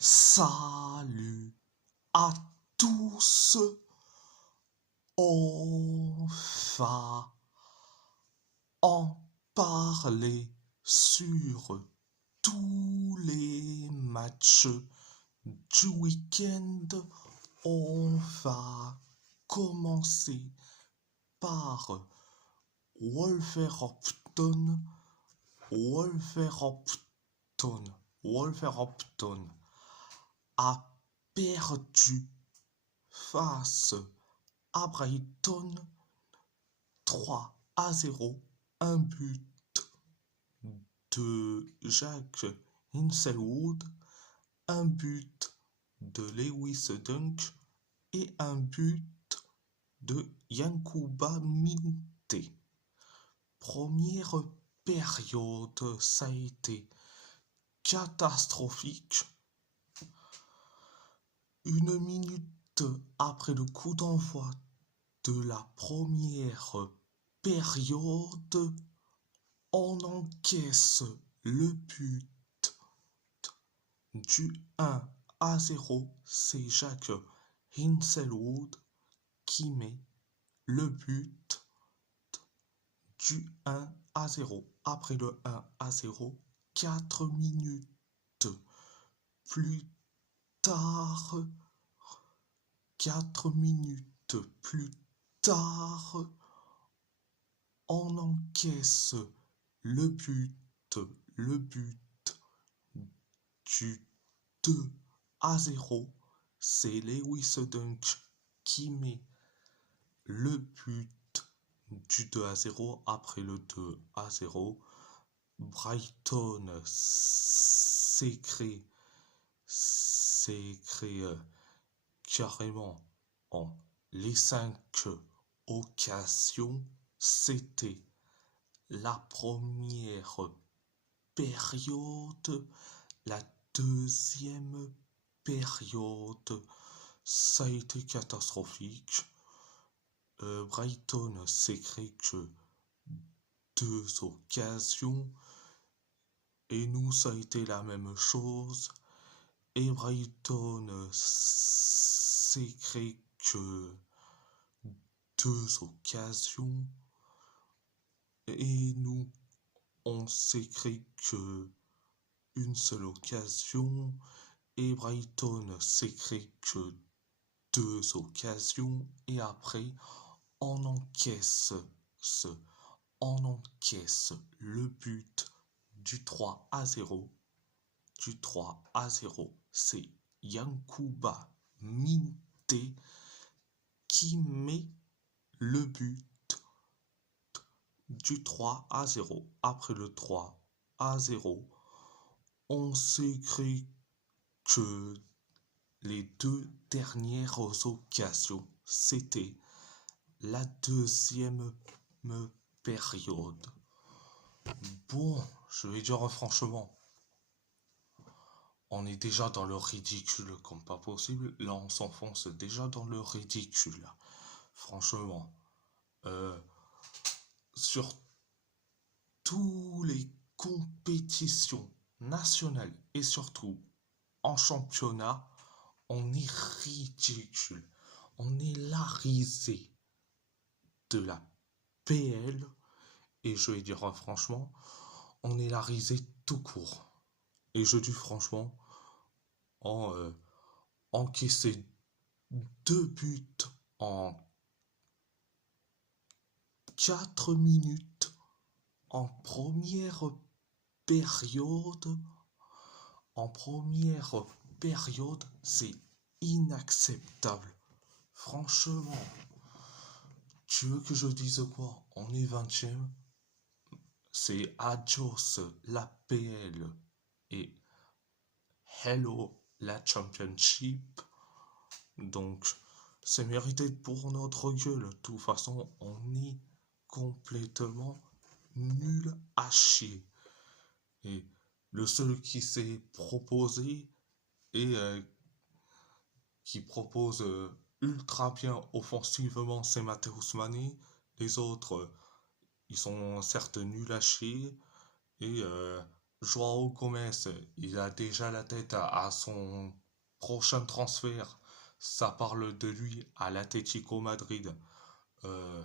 Salut à tous, on va en parler sur tous les matchs du week-end. On va commencer par Wolverhampton. Wolverhampton a perdu face à Brighton 3-0, un but de Jack Hinselwood, un but de Lewis Dunk et un but de Yankuba Minte. Première période, ça a été catastrophique. Une minute après le coup d'envoi de la première période, on encaisse le but du 1-0. C'est Jack Hinselwood qui met le but du 1-0. Après le 1-0, 4 minutes plus tard, 4 minutes plus tard, on encaisse le but du 2-0. C'est Lewis Dunk qui met le but du 2-0. Après le 2-0, Brighton s'écrit carrément en les 5 occasions. C'était la première période. La deuxième période, ça a été catastrophique. Brighton s'est créé que 2 occasions et nous, ça a été la même chose. Et Brighton s'est créé que 2 occasions et nous, on s'est créé que une seule occasion et Brighton s'est créé que 2 occasions et après on encaisse le but du 3-0. Du 3-0, c'est Yankuba Minte qui met le but du 3-0. Après le 3-0, on s'est créé que les 2 dernières occasions, c'était la deuxième période. Bon, je vais dire franchement, on est déjà dans le ridicule comme pas possible. Là, on s'enfonce déjà dans le ridicule. Franchement, sur toutes les compétitions nationales et surtout en championnat, on est ridicule. On est la risée de la PL et je vais dire franchement, on est la risée tout court. Et je dis franchement, encaisser 2 buts en 4 minutes en première période, c'est inacceptable. Franchement, tu veux que je dise quoi? On est 20e. C'est adios la PL et hello la Championship. Donc, c'est mérité pour notre gueule. De toute façon, on est complètement nul à chier. Et le seul qui s'est proposé et qui propose ultra bien offensivement, c'est Matheus Mane. Les autres, ils sont certes nuls à chier et Joao Gomez, il a déjà la tête à son prochain transfert. Ça parle de lui à l'Atlético Madrid. Euh,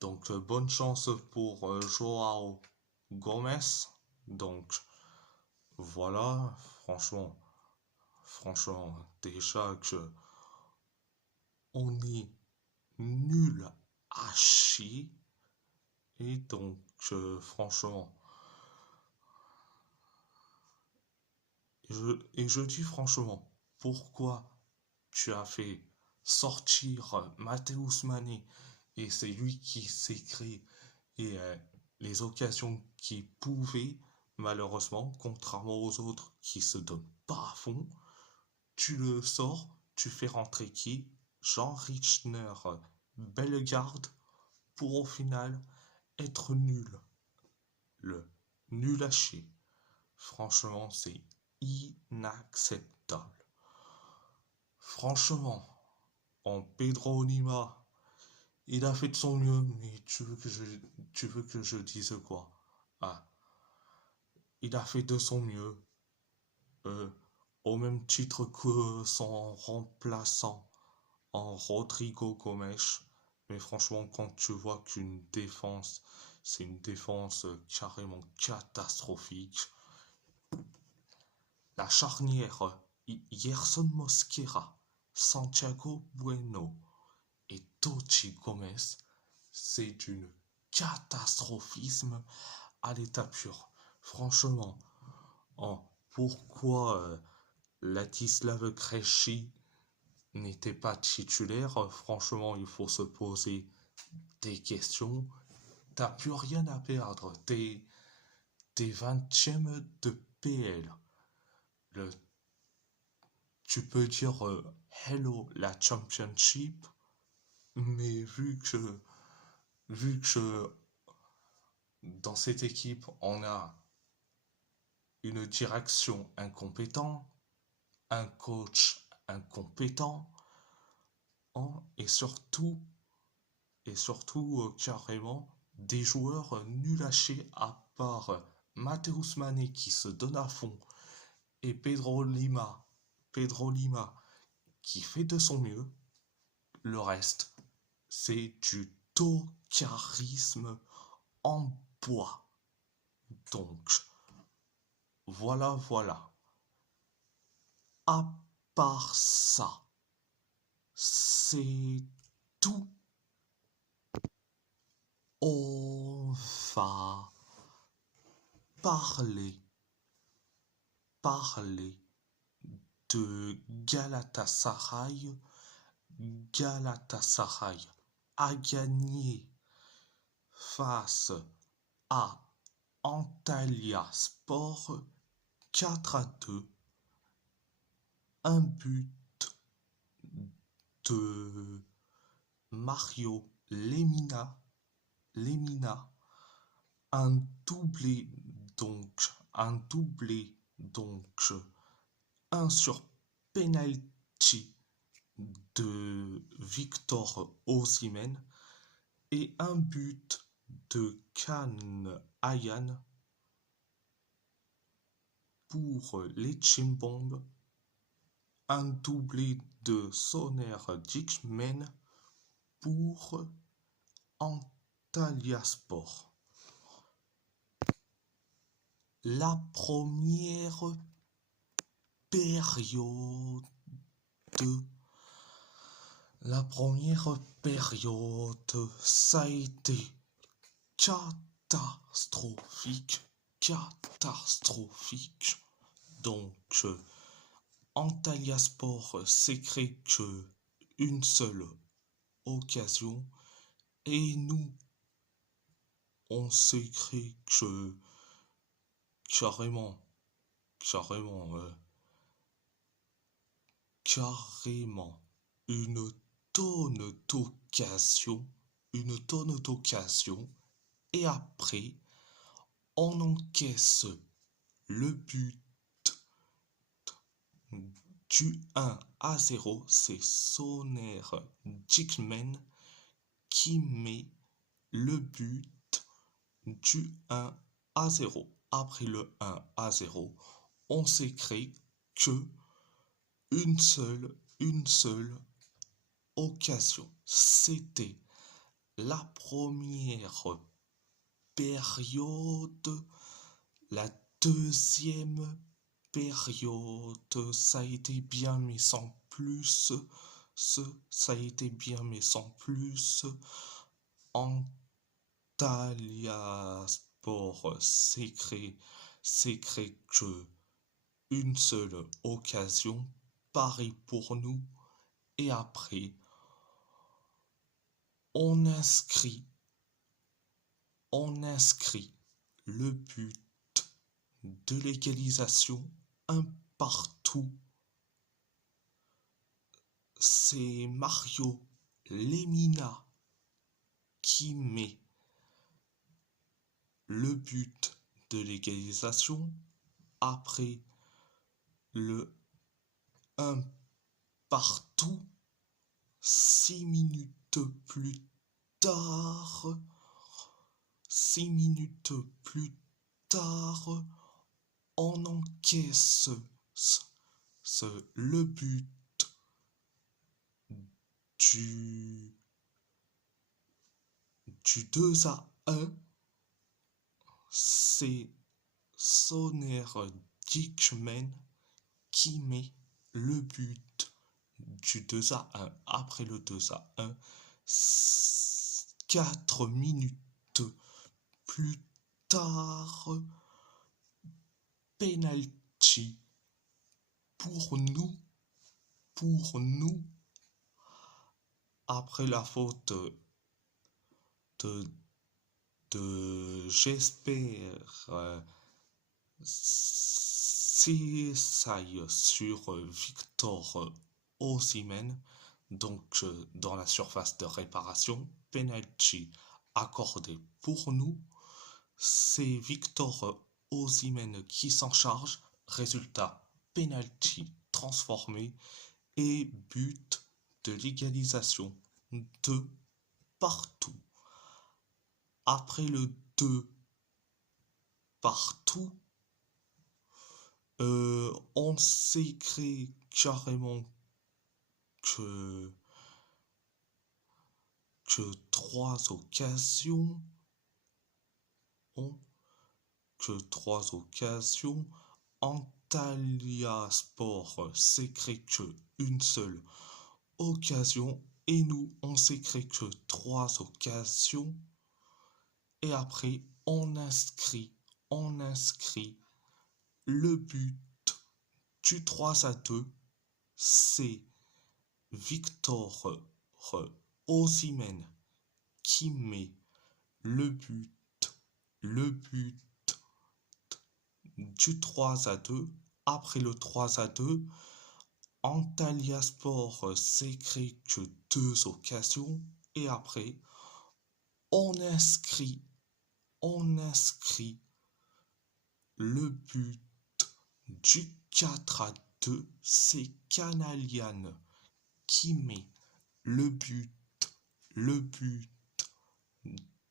donc bonne chance pour Joao Gomez. Donc voilà, franchement, déjà que on est nul à chier. Et donc franchement, je dis franchement, pourquoi tu as fait sortir Matteo Ousmane et c'est lui qui s'est créé et les occasions qu'il pouvait, malheureusement, contrairement aux autres qui se donnent pas à fond, tu le sors, tu fais rentrer qui? Jean Richner, Bellegarde, pour au final être nul. Le nul à chier. Franchement, c'est inacceptable. Franchement, en Pedro Lima, il a fait de son mieux, mais tu veux que je dise quoi? Ah, il a fait de son mieux, euh, au même titre que son remplaçant en Rodrigo Gomes. Mais franchement, quand tu vois qu'une défense, c'est une défense carrément catastrophique. La charnière Yerson Mosquera, Santiago Bueno et Tochi Gomez, c'est d'une catastrophisme à l'état pur. Franchement, oh, pourquoi Ladislav Krejci n'était pas titulaire? Franchement, il faut se poser des questions. T'as plus rien à perdre. T'es 20e de PL. Le, tu peux dire hello la championship, mais vu que dans cette équipe on a une direction incompétente, un coach incompétent, hein, et surtout carrément des joueurs nuls à chier à part Mateus Mane qui se donne à fond et Pedro Lima qui fait de son mieux. Le reste, c'est du tocarisme en bois. Donc, voilà. À part ça, c'est tout. On va parler, parler de Galatasaray. Galatasaray a gagné face à Antalya Sport 4-2. Un but de Mario Lemina, un doublé donc un sur penalty de Victor Osimhen et un but de Khan Ayan pour les Chimbomb, un doublé de Soner Dikmen pour Antalyaspor. La première période ça a été catastrophique. Donc, Antalyaspor s'est créé que une seule occasion et nous, on s'est créé que carrément, carrément une tonne d'occasions, et après, on encaisse le but du 1-0, c'est Soner Dikmen qui met le but du 1-0. après le 1-0, on s'est créé que une seule occasion. C'était la première période. La deuxième période, ça a été bien, mais sans plus. Ça a été bien, mais sans plus. Antalya Sport s'est créé que une seule occasion. Pareil pour nous. Et après, on inscrit, on inscrit le but de l'égalisation un partout. C'est Mario Lemina qui met le but de l'égalisation après le un partout. 6 minutes plus tard, 6 minutes plus tard, on encaisse le but du, du 2-1. C'est Soner Dickman qui met le but du 2-1 après le 2-1. 4 minutes plus tard, penalty pour nous, après la faute j'espère, c'est ça sur Victor Osimhen, donc dans la surface de réparation, penalty accordé pour nous. C'est Victor Osimhen qui s'en charge. Résultat, penalty transformé et but de l'égalisation de partout. Après le 2 partout, on s'est créé carrément que 3 occasions. Antalya Sport s'est créé que une seule occasion et nous on s'est créé que 3 occasions. Et après on inscrit le but du 3-2. C'est Victor Osimhen qui met le but du 3-2. Après le 3-2, Antalya Sport s'est créé que 2 occasions. Et après, on inscrit le but du 4-2. C'est Canalian qui met le but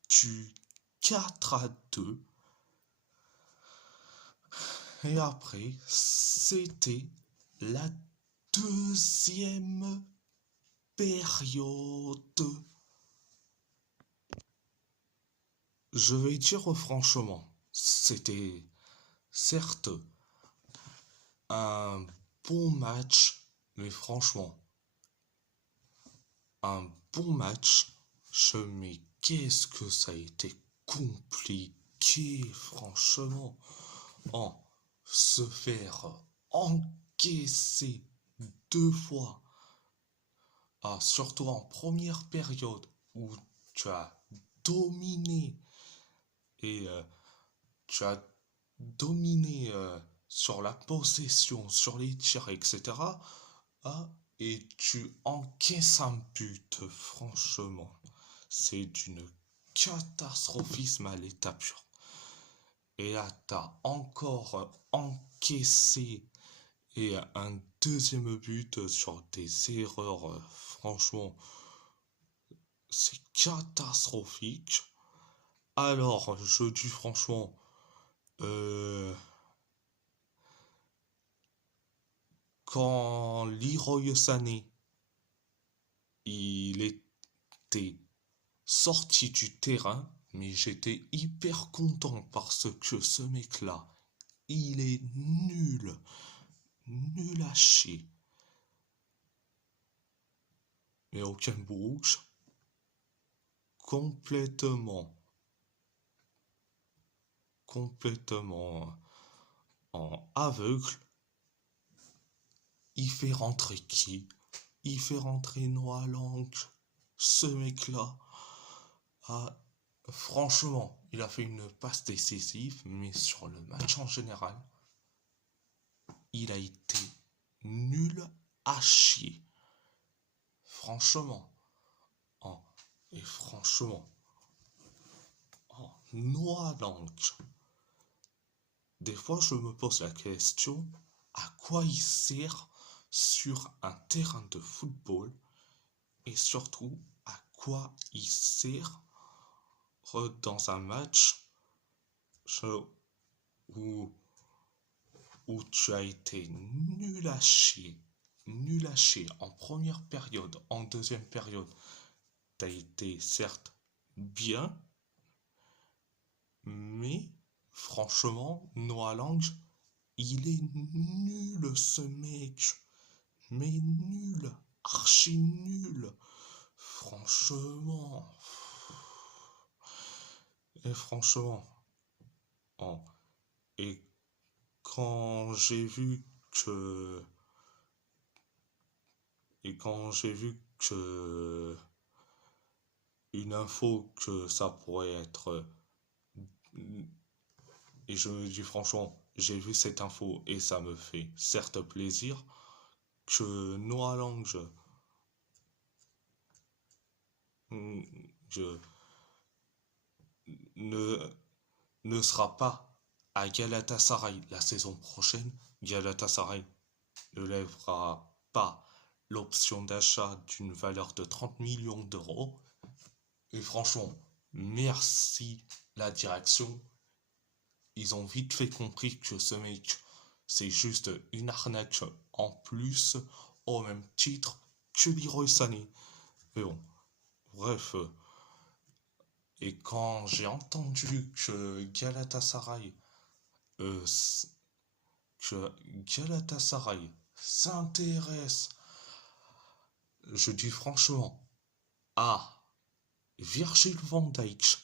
du 4-2. Et après, c'était la deuxième période. Je vais dire franchement, c'était certes un bon match, mais franchement, un bon match, mais qu'est-ce que ça a été compliqué, franchement. Se faire encaisser 2 fois, surtout en première période où tu as dominé et tu as dominé sur la possession, sur les tirs, etc. Et tu encaisses un but, franchement, c'est d'une catastrophisme à l'état pur. Et là, t'as encore encaissé et un deuxième but sur des erreurs, franchement, c'est catastrophique. Alors, je dis franchement, Euh, Quand Leroy Sané, il était sorti du terrain, mais j'étais hyper content parce que ce mec-là, il est nul, nul à chier. Mais aucun bouge, complètement, complètement en aveugle. Il fait rentrer qui? Il fait rentrer Noah Lang. Ce mec-là, ah, franchement, il a fait une passe décisive, mais sur le match en général, il a été nul à chier. Franchement. Oh, et franchement, oh, Noah Lang. Des fois, je me pose la question, à quoi il sert sur un terrain de football et surtout à quoi il sert dans un match où, où tu as été nul à chier en première période, en deuxième période, tu as été certes bien, mais franchement, Noah Lang, il est nul ce mec. Mais nul, archi nul. Franchement. Et franchement. Oh. Et quand j'ai vu que. Et quand j'ai vu que. Une info que ça pourrait être. Et je me dis franchement, j'ai vu cette info et ça me fait certes plaisir que Noah Lang je, ne, ne sera pas à Galatasaray la saison prochaine. Galatasaray ne lèvera pas l'option d'achat d'une valeur de 30 millions d'euros. Et franchement, merci la direction. Ils ont vite fait compris que ce mec, c'est juste une arnaque en plus, au même titre que Leroy Sané. Mais bon, bref. Et quand j'ai entendu euh, que Galatasaray s'intéresse, je dis franchement, à Virgil van Dijk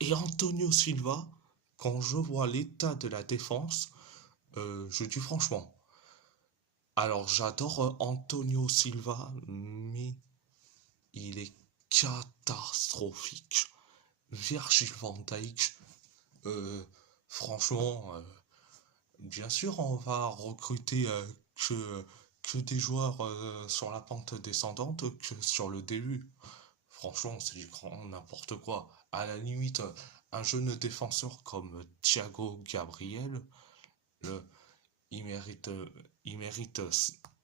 et Antonio Silva, quand je vois l'état de la défense, je dis franchement, alors j'adore Antonio Silva, mais il est catastrophique. Virgil van Dijk, euh, franchement, bien sûr, on va recruter que des joueurs sur la pente descendante que sur le début. Franchement, c'est du grand n'importe quoi. À la limite, un jeune défenseur comme Thiago Gabriel, le, il mérite, il mérite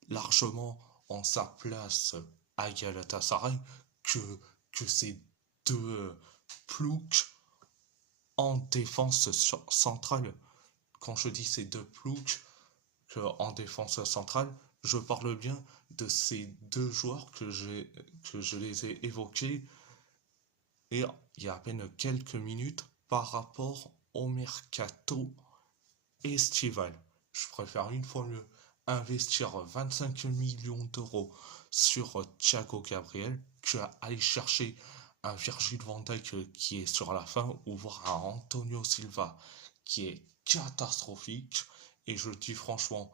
largement en sa place à Galatasaray que, que ces deux ploucs en défense centrale. Quand je dis ces deux ploucs en défense centrale, je parle bien de ces deux joueurs que je les ai évoqués et il y a à peine quelques minutes par rapport au mercato estival. Je préfère une fois mieux investir 25 millions d'euros sur Thiago Gabriel que aller chercher un Virgil van Dijk qui est sur la fin ou voir un Antonio Silva qui est catastrophique. Et je dis franchement,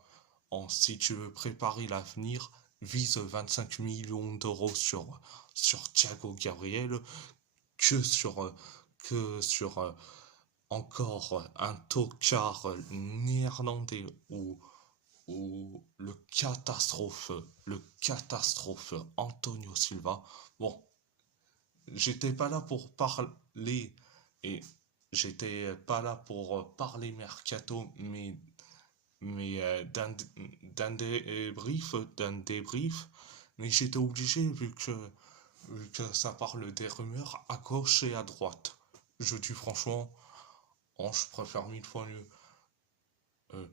si tu veux préparer l'avenir, vise 25 millions d'euros sur Thiago Gabriel que sur, que sur encore un tocard néerlandais ou le catastrophe Antonio Silva. Bon, j'étais pas là pour parler et j'étais pas là pour parler mercato, mais d'un débrief, mais j'étais obligé vu que ça parle des rumeurs à gauche et à droite. Je dis franchement, Oh, je préfère mille fois mieux euh,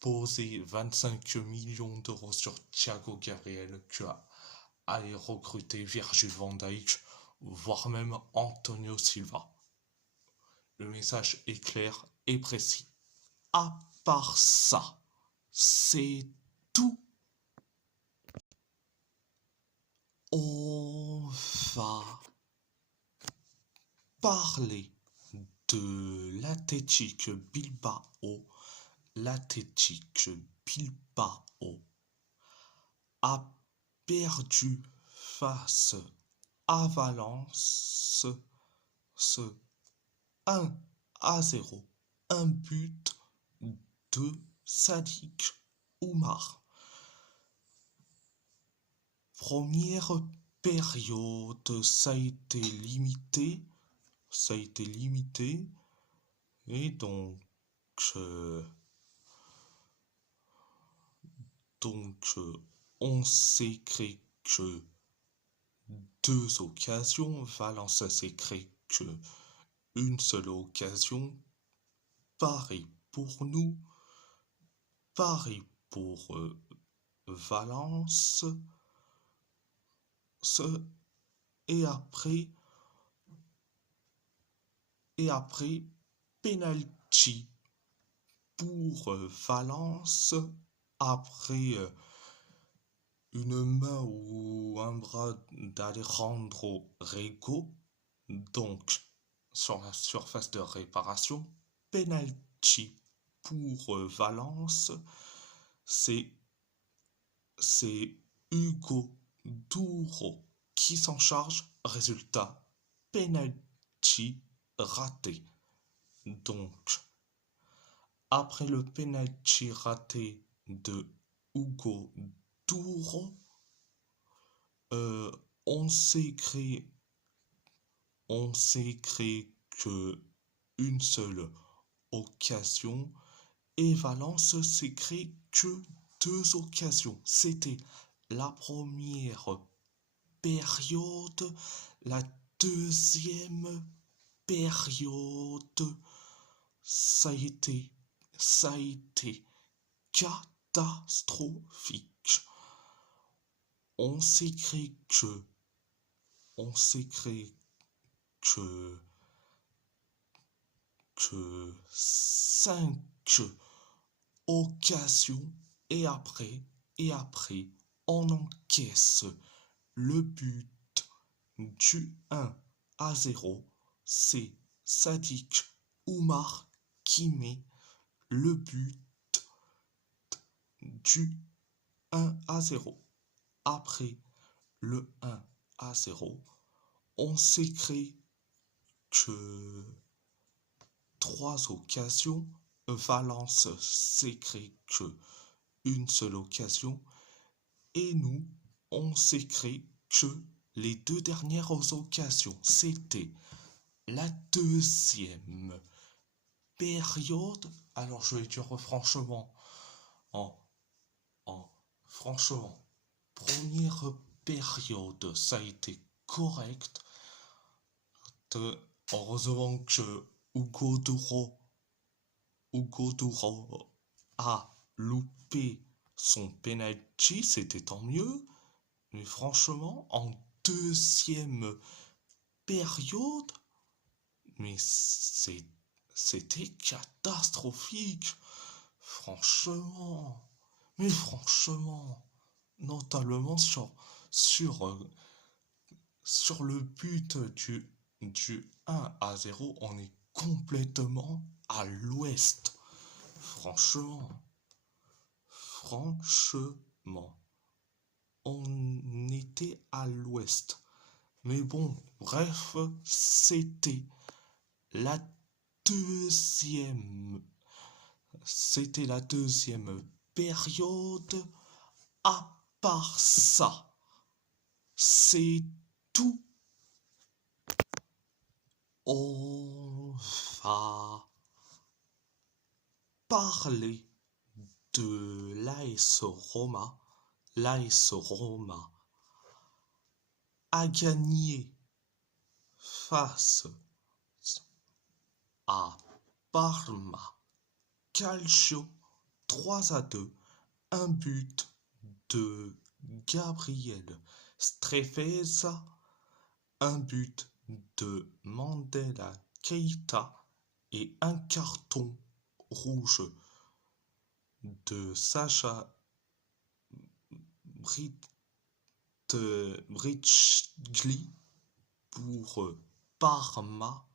poser 25 millions d'euros sur Thiago Gabriel que aller recruter Virgil van Dijk, voire même Antonio Silva. Le message est clair et précis. À part ça, c'est tout. On va parler de l'Athletic Bilbao. L'Athletic Bilbao a perdu face à Valence ce 1-0. Un but de Sadik Oumar. Première période, ça a été limité. Et euh, on s'est créé que deux occasions. Valence s'est créé que une seule occasion. Pareil pour nous. Pareil pour Valence. Et après, penalty pour Valence. Après une main ou un bras d'Alejandro Rego, donc sur la surface de réparation. Penalty pour Valence, c'est Hugo Douro qui s'en charge. Résultat, penalty raté. Donc, après le penalty raté de Hugo Douro, on s'est créé que une seule occasion et Valence s'est créé que deux occasions. C'était la première période, la deuxième période, ça a été catastrophique. On s'est créé que cinq occasions et après on encaisse le but du 1-0. C'est Sadik Oumar qui met le but du 1-0. Après le 1-0, on s'est créé que trois occasions. Valence s'est créé que une seule occasion. Et nous, on s'est créé que les deux dernières occasions. C'était la deuxième période. Alors je vais dire franchement, franchement, première période, ça a été correct. Heureusement que Hugo Douro a loupé son penalty, c'était tant mieux. Mais franchement, en deuxième période, mais c'était catastrophique. Franchement, notamment sur le but du 1-0, on est complètement à l'ouest. Franchement, on était à l'ouest. Mais bon, bref, c'était la deuxième. C'était la deuxième période. À part ça, c'est tout. On va parler de l'AS Roma. L'AS Roma a gagné face à Parma. Calcio 3-2. Un but de Gabriel Strefezza, un but de Mandela Keita et un carton rouge de Sacha Bricgli pour Parma,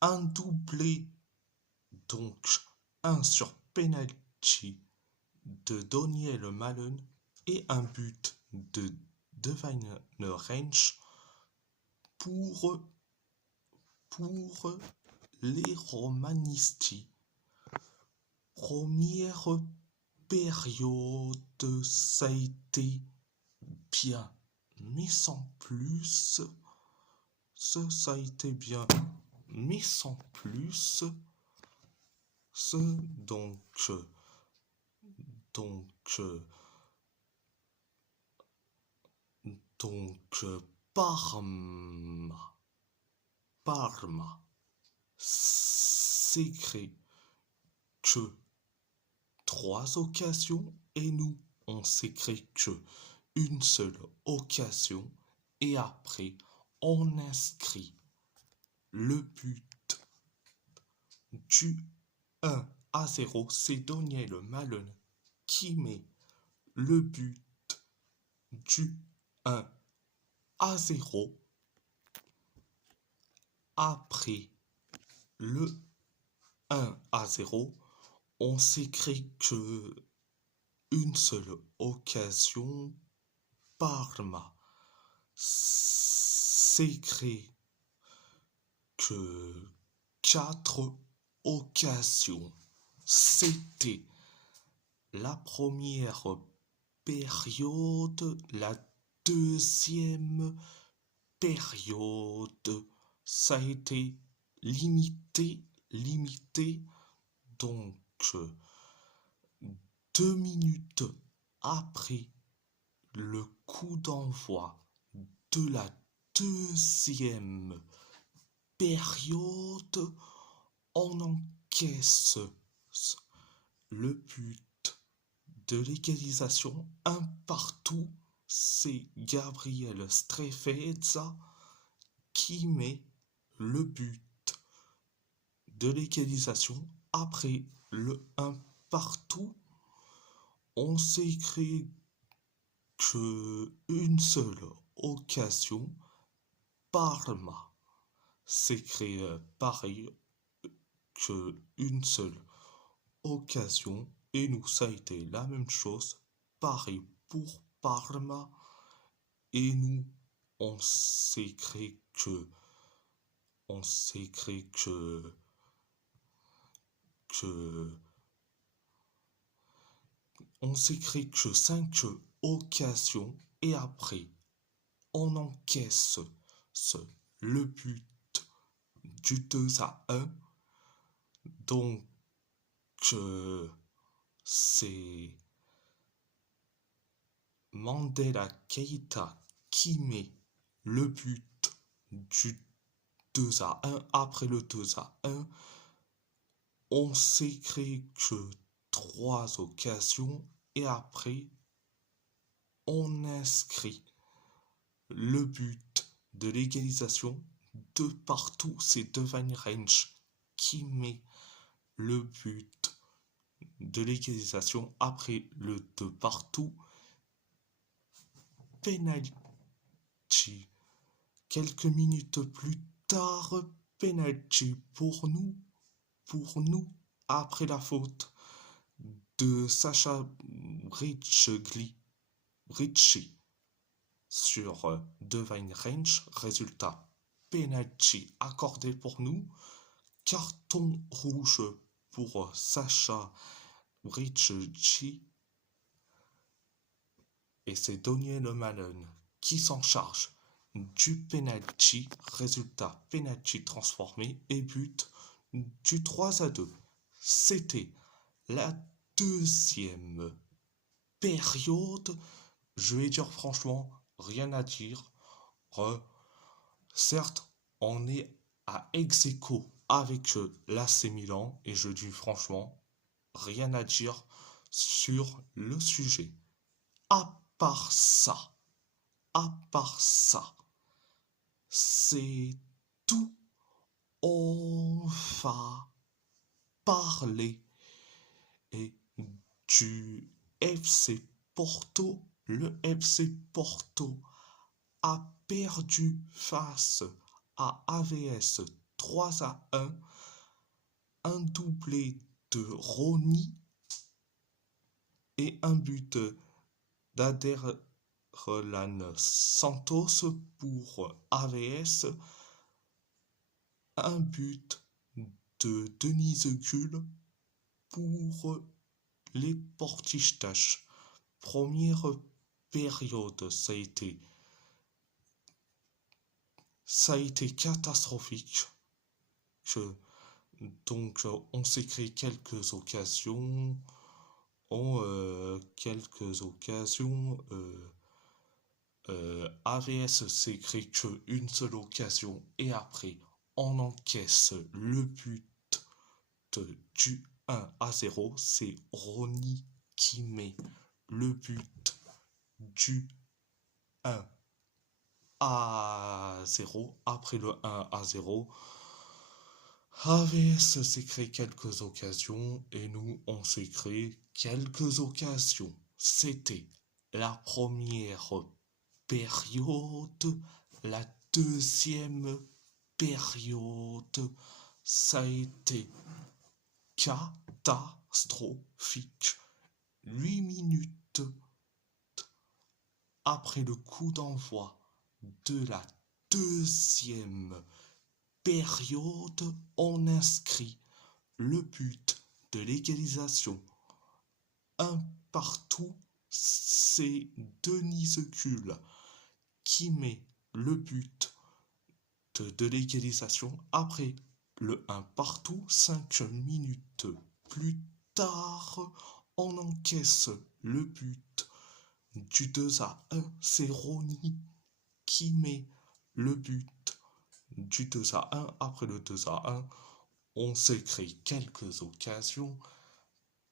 un doublé, donc un sur penalty de Daniel Malen et un but de Devine Range pour les Romanisti. Première période, ça a été bien, mais sans plus. Ça a été bien, mais sans plus. Donc, Parma s'écrit que 3 occasions et nous, on s'écrit que une seule occasion et après, on inscrit le but du 1-0. C'est Daniel Malen qui met le but du 1-0. Après le 1-0, on s'écrit que une seule occasion. Parma s'écrit que 4 occasions. C'était la première période. La deuxième période, ça a été limité. Donc, 2 minutes après le coup d'envoi de la deuxième période, on encaisse le but de l'égalisation, 1-1. C'est Gabriel Strefezza qui met le but de l'égalisation. Après le 1-1, on s'écrit que une seule occasion. Parma s'écrit pareil que une seule occasion et nous, ça a été la même chose, pareil pour Parma et nous, on s'écrit que 5 occasions et après on encaisse le but du 2-1. Donc c'est Mandela Keita qui met le but du 2-1. Après le 2-1, on s'écrit que 3 occasions et après on inscrit le but de l'égalisation de partout. C'est Devine Range qui met le but de l'égalisation après le de partout. Penalty. Quelques minutes plus tard, penalty pour nous, après la faute de Sacha Bricgli sur Devine Range. Résultat, penalty accordé pour nous. Carton rouge pour Sacha Bricgli. Et c'est Daniel Malen qui s'en charge du penalty. Résultat, penalty transformé et but du 3-2. C'était la deuxième période. Je vais dire franchement, rien à dire. Certes, on est à ex-aequo avec l'AC Milan et je dis franchement, rien à dire sur le sujet. À part ça, à part ça, c'est tout. On va parler et du FC Porto. Le FC Porto a perdu face à AVS 3-1, un doublé de Rony et un but d'Aderlan Santos pour AVS, un but de Denise Gull pour les Portistaches. Première période, ça a été catastrophique. Donc on s'est créé quelques occasions. AVS s'est créé qu'une seule occasion et après on encaisse le but du 1-0. C'est Rony qui met le but du 1-0. Après le 1-0, AVS s'est créé quelques occasions et nous on s'est créé quelques occasions. C'était la première période. La deuxième période, ça a été catastrophique. 8 minutes après le coup d'envoi de la deuxième période, on inscrit le but de l'égalisation. Un partout, c'est Denise Gull qui met le but de l'égalisation après le 1 partout. 5 minutes plus tard, on encaisse le but du 2-1. C'est Rony qui met le but du 2-1. Après le 2-1, on s'est créé quelques occasions.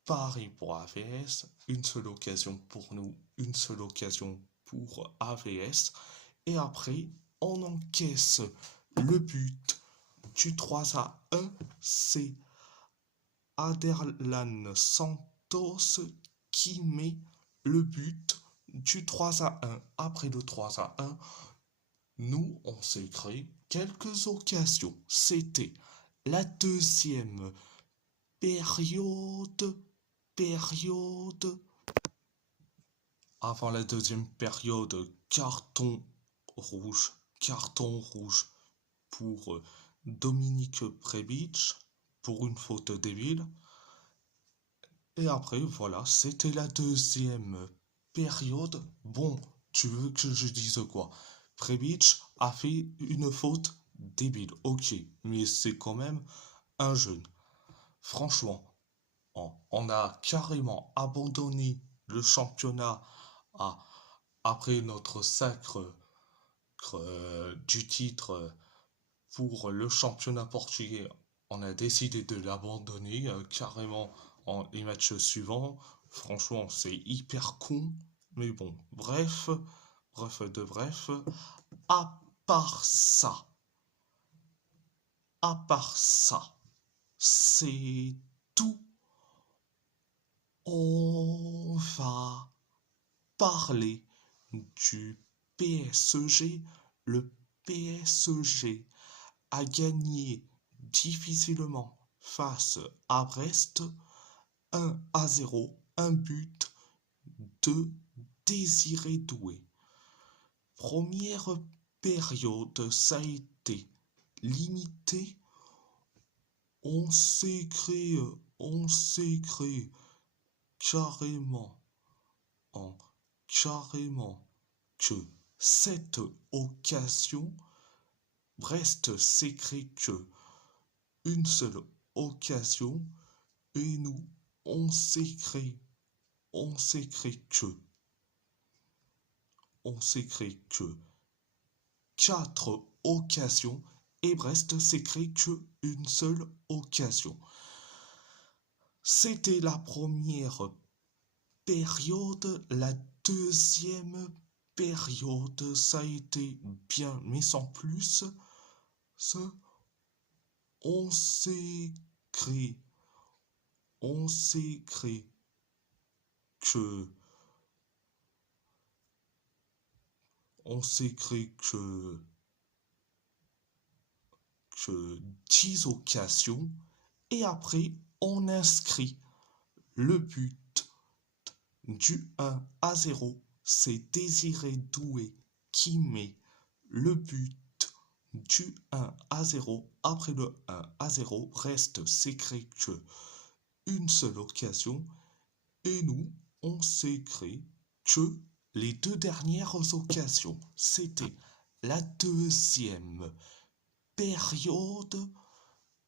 Pareil pour AVS, une seule occasion pour nous, une seule occasion pour AVS. Et après, on encaisse le but du 3-1. C'est Aderlan Santos qui met le but du 3-1. Après le 3-1, nous, on s'est créé quelques occasions. C'était la deuxième période. Avant la deuxième période, carton rouge pour Dominique Prebic pour une faute débile. Et après, voilà, c'était la deuxième période. Bon, tu veux que je dise quoi? Prebic a fait une faute débile, ok, mais c'est quand même un jeune. Franchement, on a carrément abandonné le championnat après notre sacre du titre pour le championnat portugais. On a décidé de l'abandonner carrément les matchs suivants. Franchement, c'est hyper con. Mais bon, bref, à part ça, c'est tout. On va parler du PSG. Le PSG a gagné difficilement face à Brest 1-0, un but de Désiré Doué. Première période, ça a été limité. On s'est créé carrément que cette occasion, Brest s'est créé que une seule occasion et nous on s'est créé que 4 occasions et Brest s'est créé qu'une seule occasion. C'était la première période. La deuxième période, ça a été bien, mais sans plus. On s'est créé, on s'est créé que, on s'est créé que 10 occasions et après on inscrit le but du 1-0. C'est Désiré Doué qui met le but du 1-0. Après le 1-0, reste s'écrit que une seule occasion et nous, on s'est créé que les deux dernières occasions. C'était la deuxième période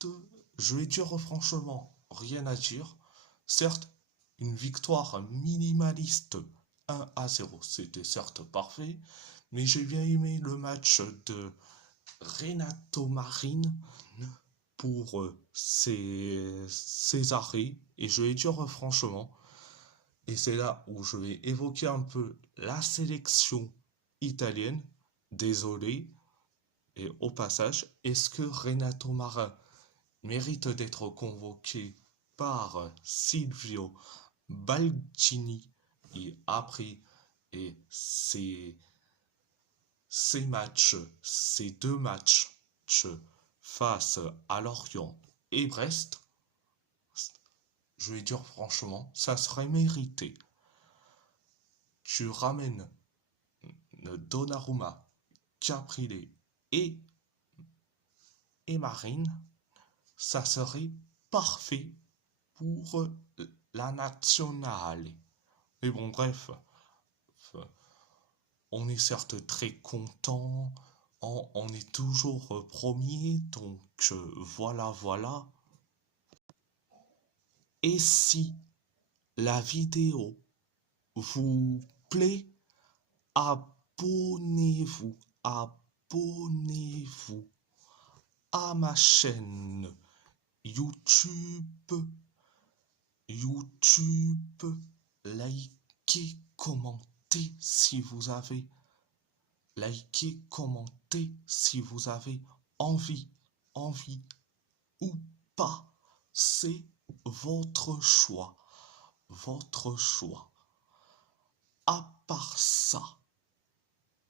de, je vais dire franchement, rien à dire. Certes, une victoire minimaliste 1-0, c'était certes parfait, mais j'ai bien aimé le match de Renato Marin pour ses arrêts. Et je vais dire franchement, et c'est là où je vais évoquer un peu la sélection italienne. Désolé, et au passage, est-ce que Renato Marin mérite d'être convoqué par Silvio Balcini et après et ces deux matchs face à Lorient et Brest, je vais dire franchement, ça serait mérité. Tu ramènes Donnarumma, Caprile et Marine, ça serait parfait pour la nationale. Mais bon, bref, on est certes très content, on est toujours premier, donc voilà. Et si la vidéo vous plaît, abonnez-vous, abonnez-vous à ma chaîne YouTube, likez, commentez si vous avez, likez, commentez si vous avez envie ou pas, c'est votre choix, votre choix. À part ça,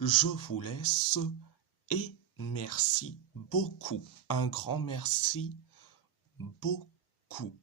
je vous laisse et merci beaucoup, un grand merci beaucoup.